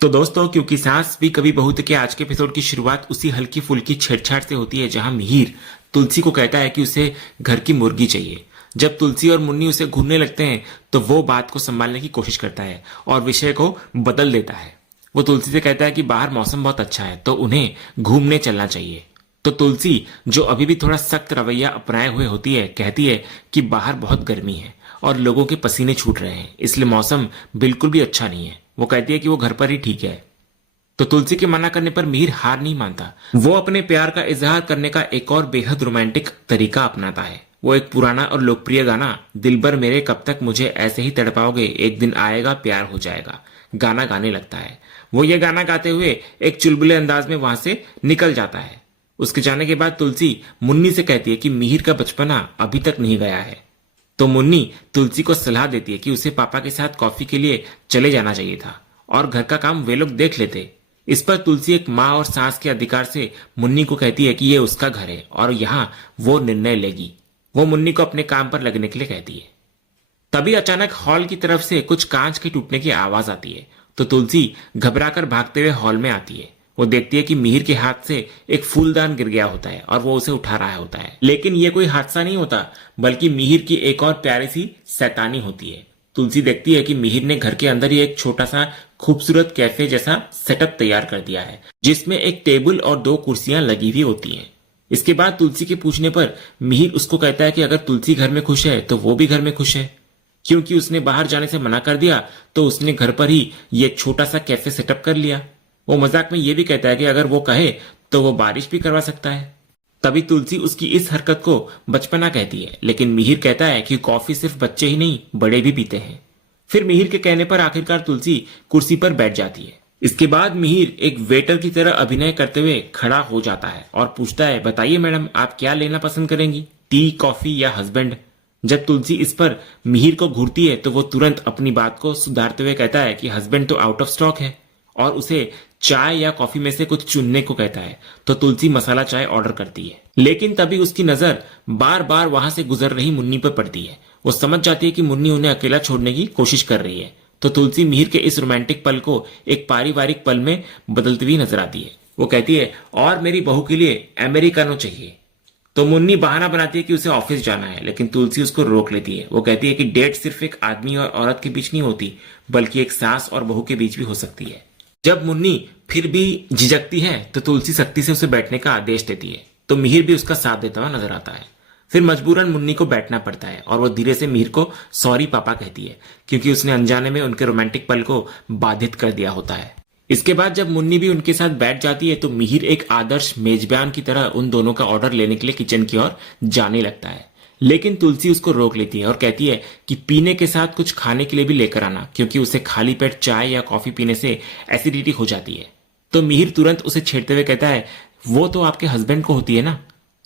तो दोस्तों, क्योंकि सास भी कभी बहू के आज के एपिसोड की शुरुआत उसी हल्की फुल्की छेड़छाड़ से होती है जहां मिहिर तुलसी को कहता है कि उसे घर की मुर्गी चाहिए। जब तुलसी और मुन्नी उसे घूरने लगते हैं तो वो बात को संभालने की कोशिश करता है और विषय को बदल देता है। वो तुलसी से कहता है कि बाहर मौसम बहुत अच्छा है तो उन्हें घूमने चलना चाहिए। तो तुलसी, जो अभी भी थोड़ा सख्त रवैया अपनाए हुए होती है, कहती है कि बाहर बहुत गर्मी है और लोगों के पसीने छूट रहे हैं, इसलिए मौसम बिल्कुल भी अच्छा नहीं है। वो कहती है कि वो घर पर ही ठीक है। तो तुलसी के मना करने पर मिहिर हार नहीं मानता। वो अपने प्यार का इजहार करने का एक और बेहद रोमांटिक तरीका अपनाता है। वो एक पुराना और लोकप्रिय गाना दिलबर मेरे कब तक मुझे ऐसे ही तड़पाओगे, एक दिन आएगा प्यार हो जाएगा गाना गाने लगता है। वो ये गाना गाते हुए एक चुलबुले अंदाज में वहां से निकल जाता है। उसके जाने के बाद तुलसी मुन्नी से कहती है कि मिहिर का बचपना अभी तक नहीं गया है। तो मुन्नी तुलसी को सलाह देती है कि उसे पापा के साथ कॉफी के लिए चले जाना चाहिए था और घर का काम वे लोग देख लेते। इस पर तुलसी एक माँ और सास के अधिकार से मुन्नी को कहती है कि ये उसका घर है और यहाँ वो निर्णय लेगी। वो मुन्नी को अपने काम पर लगने के लिए कहती है। तभी अचानक हॉल की तरफ से कुछ कांच के टूटने की आवाज आती है। तो तुलसी घबराकर भागते हुए हॉल में आती है। वो देखती है कि मिहिर के हाथ से एक फूलदान गिर गया होता है और वो उसे उठा रहा होता है। लेकिन ये कोई हादसा नहीं होता, बल्कि मिहिर की एक और प्यारी सी शैतानी होती है। तुलसी देखती है कि मिहिर ने घर के अंदर ही एक छोटा सा खूबसूरत कैफे जैसा सेटअप तैयार कर दिया है, जिसमें एक टेबल और 2 कुर्सियां लगी हुई होती हैं। इसके बाद तुलसी के पूछने पर मिहिर उसको कहता है कि अगर तुलसी घर में खुश है तो वो भी घर में खुश है। क्योंकि उसने बाहर जाने से मना कर दिया तो उसने घर पर ही ये छोटा सा कैफे सेटअप कर लिया। वो मजाक में ये भी कहता है कि अगर वो कहे तो वो बारिश भी करवा सकता है। तभी तुलसी उसकी इस हरकत को बचपना कहती है, लेकिन मिहिर कहता है कि कॉफी सिर्फ बच्चे ही नहीं बड़े भी पीते हैं। फिर मिहिर के कहने पर आखिरकार तुलसी कुर्सी पर बैठ जाती है। इसके बाद मिहिर एक वेटर की तरह अभिनय करते हुए खड़ा हो जाता है और पूछता है, बताइए मैडम, आप क्या लेना पसंद करेंगी, टी, कॉफी या हस्बैंड। जब तुलसी इस पर मिहिर को घूरती है तो वो तुरंत अपनी बात को सुधारते हुए कहता है कि हस्बैंड तो आउट ऑफ स्टॉक है और उसे चाय या कॉफी में से कुछ चुनने को कहता है। तो तुलसी मसाला चाय ऑर्डर करती है, लेकिन तभी उसकी नजर बार बार वहां से गुजर रही मुन्नी पर पड़ती है। वो समझ जाती है कि मुन्नी उन्हें अकेला छोड़ने की कोशिश कर रही है। तो तुलसी मिहिर के इस रोमांटिक पल को एक पारिवारिक पल में बदलती हुई नजर आती है। वो कहती है, और मेरी बहू के लिए अमेरिकानो चाहिए। तो मुन्नी बहाना बनाती है कि उसे ऑफिस जाना है, लेकिन तुलसी उसको रोक लेती है। वो कहती है कि डेट सिर्फ एक आदमी और औरत के बीच नहीं होती, बल्कि एक सास और बहू के बीच भी हो सकती है। जब मुन्नी फिर भी झिझकती है तो तुलसी सख्ती से उसे बैठने का आदेश देती है। तो मिहिर भी उसका साथ देता हुआ नजर आता है। फिर मजबूरन मुन्नी को बैठना पड़ता है और वो धीरे से मिहिर को सॉरी पापा कहती है, क्योंकि उसने अनजाने में उनके रोमांटिक पल को बाधित कर दिया होता है। इसके बाद जब मुन्नी भी उनके साथ बैठ जाती है तो मिहिर एक आदर्श मेजबान की तरह उन दोनों का ऑर्डर लेने के लिए किचन की ओर जाने लगता है। लेकिन तुलसी उसको रोक लेती है और कहती है कि पीने के साथ कुछ खाने के लिए भी लेकर आना, क्योंकि उसे खाली पेट चाय या कॉफी पीने से एसिडिटी हो जाती है। तो मिहिर तुरंत उसे छेड़ते हुए कहता है, वो तो आपके हस्बैंड को होती है ना।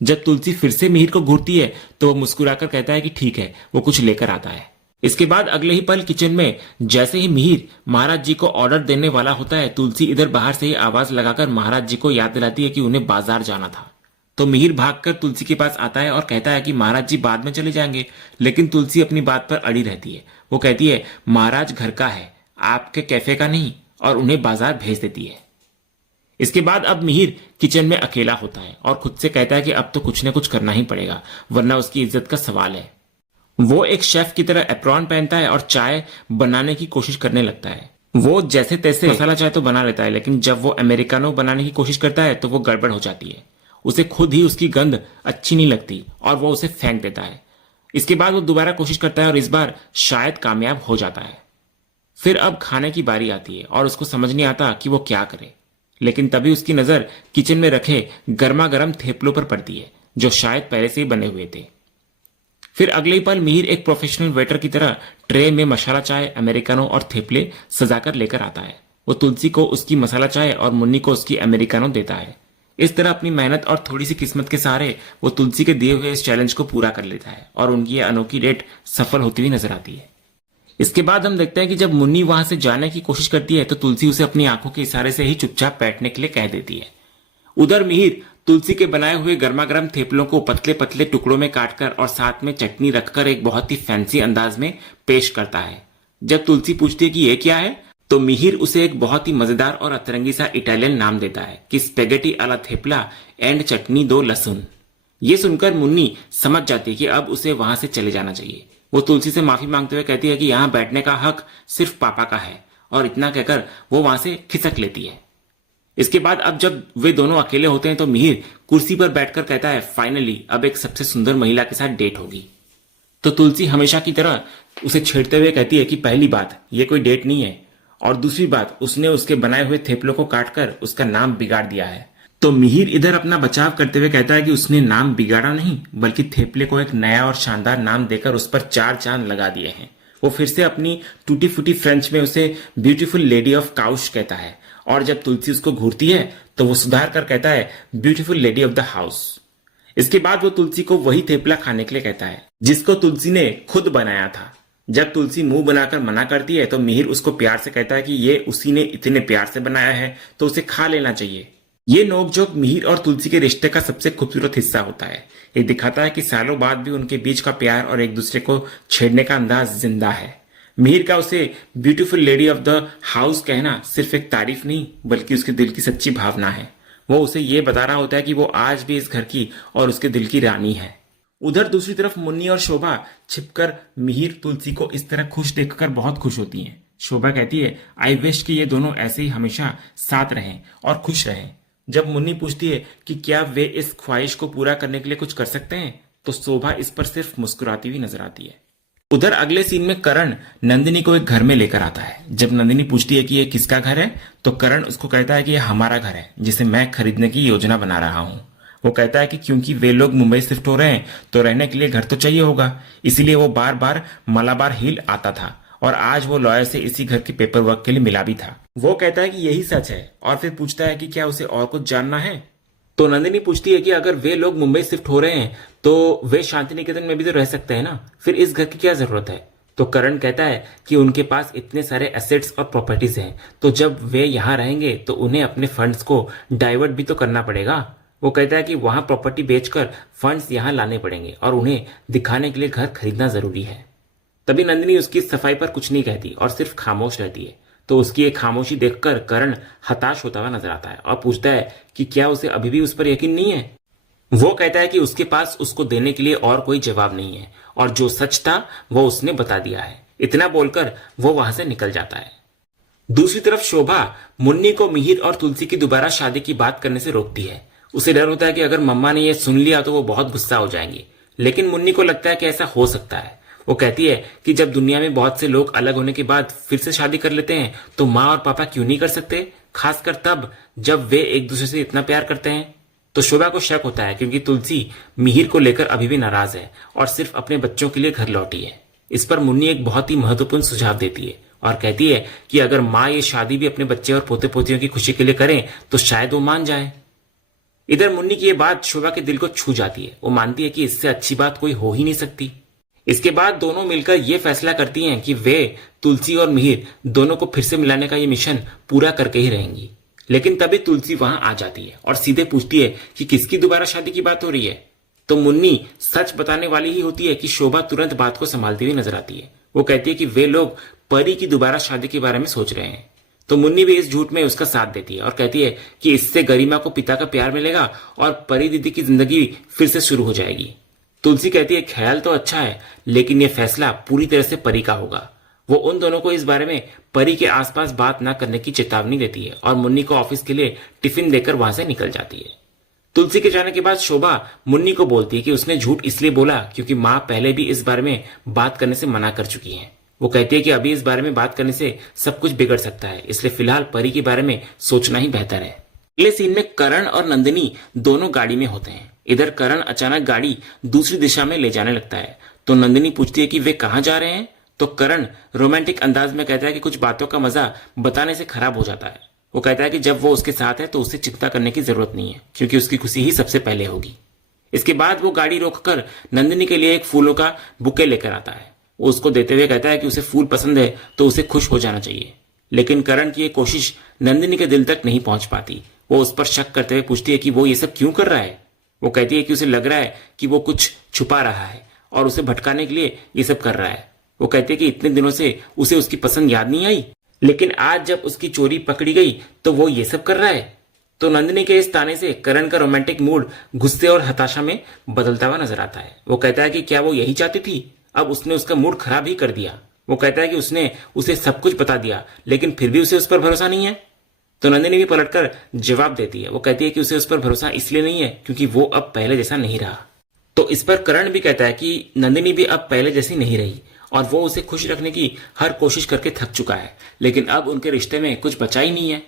जब तुलसी फिर से मिहिर को घूरती है तो वो मुस्कुराकर कहता है कि ठीक है, वो कुछ लेकर आता है। इसके बाद अगले ही पल किचन में जैसे ही मिहिर महाराज जी को ऑर्डर देने वाला होता है, तुलसी इधर बाहर से ही आवाज लगाकर महाराज जी को याद दिलाती है कि उन्हें बाजार जाना था। तो मिहिर भागकर तुलसी के पास आता है और कहता है कि महाराज जी बाद में चले जाएंगे, लेकिन तुलसी अपनी बात पर अड़ी रहती है। वो कहती है, महाराज घर का है, आपके कैफे का नहीं, और उन्हें बाजार भेज देती है। इसके बाद अब मिहिर किचन में अकेला होता है और खुद से कहता है कि अब तो कुछ न कुछ करना ही पड़ेगा, वरना उसकी इज्जत का सवाल है। वो एक शेफ की तरह एप्रॉन पहनता है और चाय बनाने की कोशिश करने लगता है। वो जैसे तैसे मसाला चाय तो बना लेता है, लेकिन जब वो अमेरिकानो बनाने की कोशिश करता है तो वो गड़बड़ हो जाती है। उसे खुद ही उसकी गंध अच्छी नहीं लगती और वो उसे फेंक देता है। इसके बाद वो दोबारा कोशिश करता है और इस बार शायद कामयाब हो जाता है। फिर अब खाने की बारी आती है और उसको समझ नहीं आता कि वो क्या करे, लेकिन तभी उसकी नजर किचन में रखे गर्मा गर्म थेपलों पर पड़ती है, जो शायद पहले से ही बने हुए थे। फिर अगले ही पल मिहिर एक प्रोफेशनल वेटर की तरह ट्रे में मसाला चाय, अमेरिकानो और थेपले सजाकर लेकर आता है। वो तुलसी को उसकी मसाला चाय और मुन्नी को उसकी अमेरिकानो देता है। इस तरह अपनी मेहनत और थोड़ी सी किस्मत के सहारे वो तुलसी के दिए हुए इस चैलेंज को पूरा कर लेता है और उनकी यह अनोखी डेट सफल होती हुई नजर आती है। इसके बाद हम देखते हैं कि जब मुन्नी वहां से जाने की कोशिश करती है तो तुलसी उसे अपनी आंखों के इशारे से ही चुपचाप बैठने के लिए कह देती है। उधर मिहिर तुलसी के बनाए हुए गर्मा गर्म थेपलों को पतले पतले टुकड़ों में काटकर और साथ में चटनी रखकर एक बहुत ही फैंसी अंदाज में पेश करता है। जब तुलसी पूछती है कि ये क्या है, तो मिहिर उसे एक बहुत ही मजेदार और अतरंगी सा इटालियन नाम देता है कि स्पेगेटी अला थेपला एंड चटनी दो लहसुन। ये सुनकर मुन्नी समझ जाती है कि अब उसे वहां से चले जाना चाहिए। वो तुलसी से माफी मांगते हुए कहती है कि यहाँ बैठने का हक सिर्फ पापा का है, और इतना कहकर वो वहां से खिसक लेती है। इसके बाद अब जब वे दोनों अकेले होते हैं तो मिहिर कुर्सी पर बैठकर कहता है, फाइनली अब एक सबसे सुंदर महिला के साथ डेट होगी। तो तुलसी हमेशा की तरह उसे छेड़ते हुए कहती है कि पहली बात ये कोई डेट नहीं है, और दूसरी बात उसने उसके बनाए हुए थेपलों को काटकर उसका नाम बिगाड़ दिया है। तो मिहिर इधर अपना बचाव करते हुए कहता है कि उसने नाम बिगाड़ा नहीं, बल्कि थेपले को एक नया और शानदार नाम देकर उस पर 4 चांद लगा दिए हैं। वो फिर से अपनी टूटी फूटी फ्रेंच में उसे ब्यूटीफुल लेडी ऑफ काउश कहता है, और जब तुलसी उसको घूरती है तो वो सुधार कर कहता है beautiful lady of the house. इसके बाद वो तुलसी को वही थेपला खाने के लिए कहता है जिसको तुलसी ने खुद बनाया था। जब तुलसी मुंह बनाकर मना करती है तो मिहिर उसको प्यार से कहता है कि ये उसी ने इतने प्यार से बनाया है तो उसे खा लेना चाहिए। ये नोकझोंक मिहिर और तुलसी के रिश्ते का सबसे खूबसूरत हिस्सा होता है। ये दिखाता है कि सालों बाद भी उनके बीच का प्यार और एक दूसरे को छेड़ने का अंदाज जिंदा है। मिहिर का उसे beautiful lady of the house कहना सिर्फ एक तारीफ नहीं, बल्कि उसके दिल की सच्ची भावना है। वो उसे ये बता रहा होता है कि वो आज भी इस घर की और उसके दिल की रानी है। उधर दूसरी तरफ मुन्नी और शोभा छिपकर मिहिर तुलसी को इस तरह खुश देखकर बहुत खुश होती हैं। शोभा कहती है, आई विश कि ये दोनों ऐसे ही हमेशा साथ रहें और खुश रहें। जब मुन्नी पूछती है कि क्या वे इस ख्वाहिश को पूरा करने के लिए कुछ कर सकते हैं, तो शोभा इस पर सिर्फ मुस्कुराती हुई नजर आती है। उधर अगले सीन में करण नंदिनी को एक घर में लेकर आता है। जब नंदिनी पूछती है कि ये किसका घर है, तो करण उसको कहता है कि यह हमारा घर है जिसे मैं खरीदने की योजना बना रहा हूँ। वो कहता है कि क्योंकि वे लोग मुंबई शिफ्ट हो रहे हैं तो रहने के लिए घर तो चाहिए होगा, इसीलिए वो बार बार मलाबार हिल आता था, और आज वो लॉयर से इसी घर के पेपर वर्क के लिए मिला भी था। वो कहता है कि यही सच है, और फिर पूछता है कि क्या उसे और कुछ जानना है। तो नंदिनी पूछती है कि अगर वे लोग मुंबई शिफ्ट हो रहे हैं तो वे शांति निकेतन में भी तो रह सकते हैं ना, फिर इस घर की क्या जरूरत है। तो करण कहता है कि उनके पास इतने सारे एसेट्स और प्रॉपर्टीज हैं, तो जब वे यहाँ रहेंगे तो उन्हें अपने फंड्स को डाइवर्ट भी तो करना पड़ेगा। वो कहता है कि वहां प्रॉपर्टी बेचकर फंड्स यहाँ लाने पड़ेंगे और उन्हें दिखाने के लिए घर खरीदना जरूरी है। तभी नंदिनी उसकी सफाई पर कुछ नहीं कहती और सिर्फ खामोश रहती है। तो उसकी एक खामोशी देखकर करण हताश होता हुआ नजर आता है और पूछता है कि क्या उसे अभी भी उस पर यकीन नहीं है। वो कहता है कि उसके पास उसको देने के लिए और कोई जवाब नहीं है, और जो सच था वो उसने बता दिया है। इतना बोलकर वो वहां से निकल जाता है। दूसरी तरफ शोभा मुन्नी को मिहिर और तुलसी की दोबारा शादी की बात करने से रोकती है। उसे डर होता है कि अगर मम्मा ने यह सुन लिया तो वो बहुत गुस्सा हो जाएंगी, लेकिन मुन्नी को लगता है कि ऐसा हो सकता है। वो कहती है कि जब दुनिया में बहुत से लोग अलग होने के बाद फिर से शादी कर लेते हैं तो माँ और पापा क्यों नहीं कर सकते, खासकर तब जब वे एक दूसरे से इतना प्यार करते हैं। तो शोभा को शक होता है क्योंकि तुलसी मिहिर को लेकर अभी भी नाराज है और सिर्फ अपने बच्चों के लिए घर लौटी है। इस पर मुन्नी एक बहुत ही महत्वपूर्ण सुझाव देती है और कहती है कि अगर माँ ये शादी भी अपने बच्चे और पोते पोतियों की खुशी के लिए करें तो शायद वो मान जाए। इधर मुन्नी की ये बात शोभा के दिल को छू जाती है। वो मानती है कि इससे अच्छी बात कोई हो ही नहीं सकती। इसके बाद दोनों मिलकर ये फैसला करती हैं कि वे तुलसी और मिहिर दोनों को फिर से मिलाने का ये मिशन पूरा करके ही रहेंगी। लेकिन तभी तुलसी वहां आ जाती है और सीधे पूछती है कि किसकी दोबारा शादी की बात हो रही है। तो मुन्नी सच बताने वाली ही होती है कि शोभा तुरंत बात को संभालती हुई नजर आती है। वो कहती है कि वे लोग परी की दोबारा शादी के बारे में सोच रहे हैं। तो मुन्नी भी इस झूठ में उसका साथ देती है और कहती है कि इससे गरिमा को पिता का प्यार मिलेगा और परी दीदी की जिंदगी फिर से शुरू हो जाएगी। तुलसी कहती है ख्याल तो अच्छा है, लेकिन यह फैसला पूरी तरह से परी का होगा। वो उन दोनों को इस बारे में परी के आसपास बात न करने की चेतावनी देती है और मुन्नी को ऑफिस के लिए टिफिन देकर वहां से निकल जाती है। तुलसी के जाने के बाद शोभा मुन्नी को बोलती है कि उसने झूठ इसलिए बोला क्योंकि माँ पहले भी इस बारे में बात करने से मना कर चुकी है। वो कहती है कि अभी इस बारे में बात करने से सब कुछ बिगड़ सकता है, इसलिए फिलहाल परी के बारे में सोचना ही बेहतर है। अगले सीन में करण और नंदिनी दोनों गाड़ी में होते हैं। इधर करण अचानक गाड़ी दूसरी दिशा में ले जाने लगता है। तो नंदिनी पूछती है कि वे कहाँ जा रहे हैं। तो करण रोमांटिक अंदाज में कहता है कि कुछ बातों का मजा बताने से खराब हो जाता है। वो कहता है कि जब वो उसके साथ है तो उसे चिंता करने की जरूरत नहीं है, क्योंकि उसकी खुशी ही सबसे पहले होगी। इसके बाद वो गाड़ी रोककर नंदिनी के लिए एक फूलों का बुके लेकर आता है। वो उसको देते हुए कहता है कि उसे फूल पसंद है तो उसे खुश हो जाना चाहिए। लेकिन करण की ये कोशिश नंदिनी के दिल तक नहीं पहुंच पाती। वो उस पर शक करते हुए पूछती है कि वो ये सब क्यों कर रहा है। वो कहती है कि उसे लग रहा है कि वो कुछ छुपा रहा है और उसे भटकाने के लिए ये सब कर रहा है। वो कहती है कि इतने दिनों से उसे उसकी पसंद याद नहीं आई। लेकिन आज जब उसकी चोरी पकड़ी गई तो वो ये सब कर रहा है। तो नंदिनी के इस ताने से करण का रोमांटिक मूड गुस्से और हताशा में बदलता हुआ नजर आता है। वो कहता है कि क्या वो यही चाहती थी, अब उसने उसका मूड खराब ही कर दिया। वो कहता है कि उसने उसे सब कुछ बता दिया लेकिन फिर भी उसे उस पर भरोसा नहीं है। तो नंदिनी भी पलटकर जवाब देती है। वो कहती है कि उसे उस पर भरोसा इसलिए नहीं है क्योंकि वो अब पहले जैसा नहीं रहा। तो इस पर करण भी कहता है कि नंदिनी भी अब पहले जैसी नहीं रही और वो उसे खुश रखने की हर कोशिश करके थक चुका है, लेकिन अब उनके रिश्ते में कुछ बचा ही नहीं है।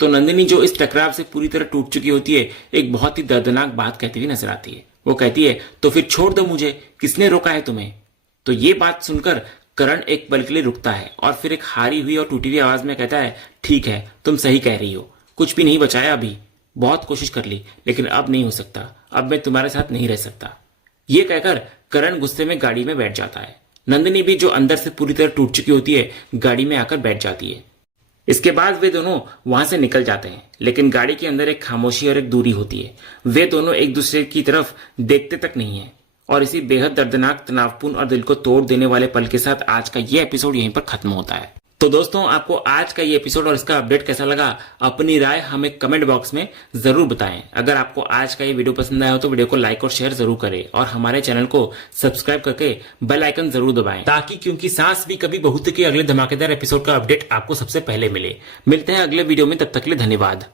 तो नंदिनी जो इस टकराव से पूरी तरह टूट चुकी होती है, एक बहुत ही दर्दनाक बात कहती हुई नजर आती है। वो कहती है, तो फिर छोड़ दो मुझे, किसने रोका है तुम्हें। तो ये बात सुनकर करण एक पल के लिए रुकता है और फिर एक हारी हुई और टूटी हुई आवाज में कहता है, ठीक है तुम सही कह रही हो, कुछ भी नहीं बचाया अभी, बहुत कोशिश कर ली लेकिन अब नहीं हो सकता, अब मैं तुम्हारे साथ नहीं रह सकता। ये कहकर करण गुस्से में गाड़ी में बैठ जाता है। नंदिनी भी जो अंदर से पूरी तरह टूट चुकी होती है गाड़ी में आकर बैठ जाती है। इसके बाद वे दोनों वहां से निकल जाते हैं, लेकिन गाड़ी के अंदर एक खामोशी और एक दूरी होती है। वे दोनों एक दूसरे की तरफ देखते तक नहीं है। और इसी बेहद दर्दनाक, तनावपूर्ण और दिल को तोड़ देने वाले पल के साथ आज का ये एपिसोड यहीं पर खत्म होता है। तो दोस्तों, आपको आज का ये एपिसोड और इसका अपडेट कैसा लगा, अपनी राय हमें कमेंट बॉक्स में जरूर बताएं। अगर आपको आज का ये वीडियो पसंद आया हो तो वीडियो को लाइक और शेयर जरूर करें और हमारे चैनल को सब्सक्राइब करके बेल आइकन जरूर दबाएं, ताकि क्योंकि सास भी कभी बहू के अगले धमाकेदार एपिसोड का अपडेट आपको सबसे पहले मिले। मिलते हैं अगले वीडियो में, तब तक के लिए धन्यवाद।